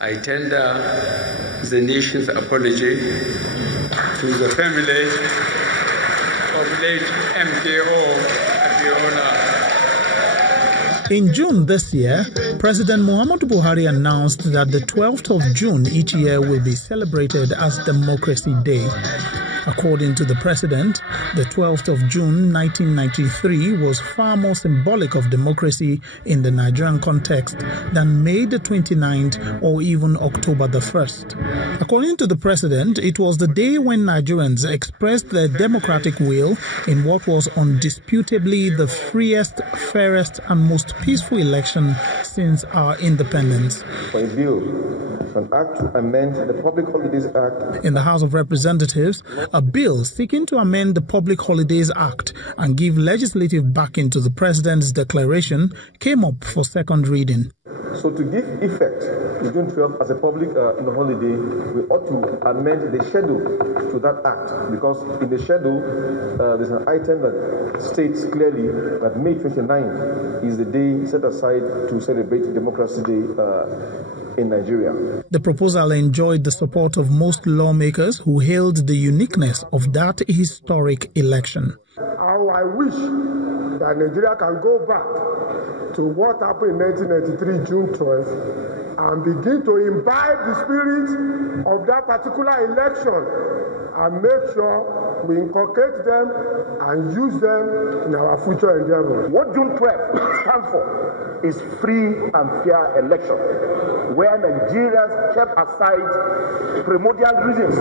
I tender the nation's apology to the family of late MKO Abiola. In June this year, President Muhammadu Buhari announced that the 12th of June each year will be celebrated as Democracy Day. According to the president, the 12th of June 1993 was far more symbolic of democracy in the Nigerian context than May the 29th or even October the 1st. According to the president, it was the day when Nigerians expressed their democratic will in what was undisputably the freest, fairest and most peaceful election since our independence. For a bill, an act to amend the Public Holidays Act. In the House of Representatives, a bill seeking to amend the Public Holidays Act and give legislative backing to the president's declaration came up for second reading. So to give effect to June 12th as a public holiday, we ought to amend the schedule to that act, because in the schedule there's an item that states clearly that May 29th is the day set aside to celebrate Democracy Day in Nigeria. The proposal enjoyed the support of most lawmakers who hailed the uniqueness of that historic election. How I wish that Nigeria can go back to what happened in 1993, June 12th, and begin to imbibe the spirit of that particular election and make sure we inculcate them and use them in our future endeavors. What June 12th stands for is free and fair election, where Nigerians kept aside primordial reasons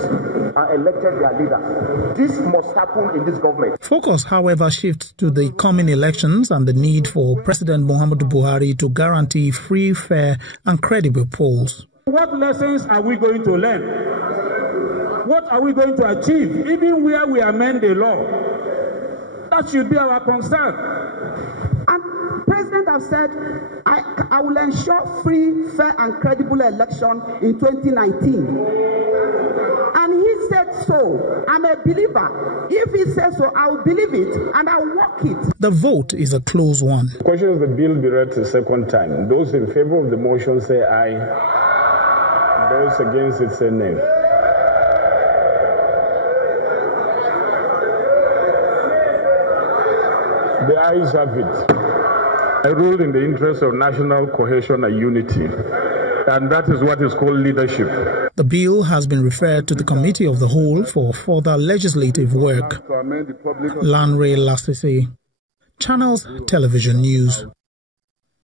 and elected their leader. This must happen in this government. Focus, however, shifts to the coming elections and the need for President Muhammadu Buhari to guarantee free, fair and credible polls. What lessons are we going to learn? What are we going to achieve, even where we amend the law? That should be our concern. And President has said, I will ensure free, fair and credible election in 2019. And he said so. I'm a believer. If he says so, I will believe it and I will work it. The vote is a close one. The question is the bill be read the second time. Those in favor of the motion say aye. Those against it say nay. The ayes have it. I ruled in the interest of national cohesion and unity, and that is what is called leadership. The bill has been referred to the Committee of the Whole for further legislative work. Lanre Lasisi, Channels Television News.